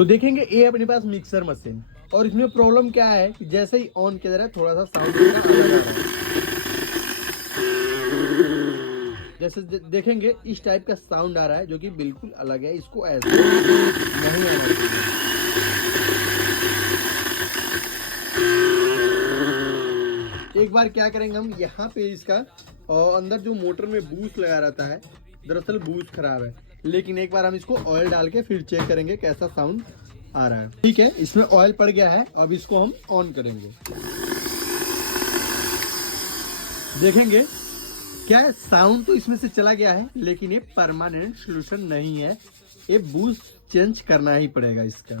तो देखेंगे ये अपने पास मिक्सर मशीन, और इसमें प्रॉब्लम क्या है कि जैसे ही ऑन किया जा रहा है थोड़ा सा साउंड जैसे देखेंगे इस टाइप का साउंड आ रहा है जो कि बिल्कुल अलग है, इसको ऐसे नहीं आना चाहिए। एक बार क्या करेंगे हम यहाँ पे इसका अंदर जो मोटर में बूस्ट लगा रहता है, दरअसल बूस्ट खराब है, लेकिन एक बार हम इसको ऑयल डाल के फिर चेक करेंगे कैसा साउंड आ रहा है। ठीक है, इसमें ऑयल पड़ गया है, अब इसको हम ऑन करेंगे। देखेंगे क्या है, साउंड तो इसमें से चला गया है, लेकिन ये परमानेंट सोल्यूशन नहीं है, ये बूस्ट चेंज करना ही पड़ेगा इसका।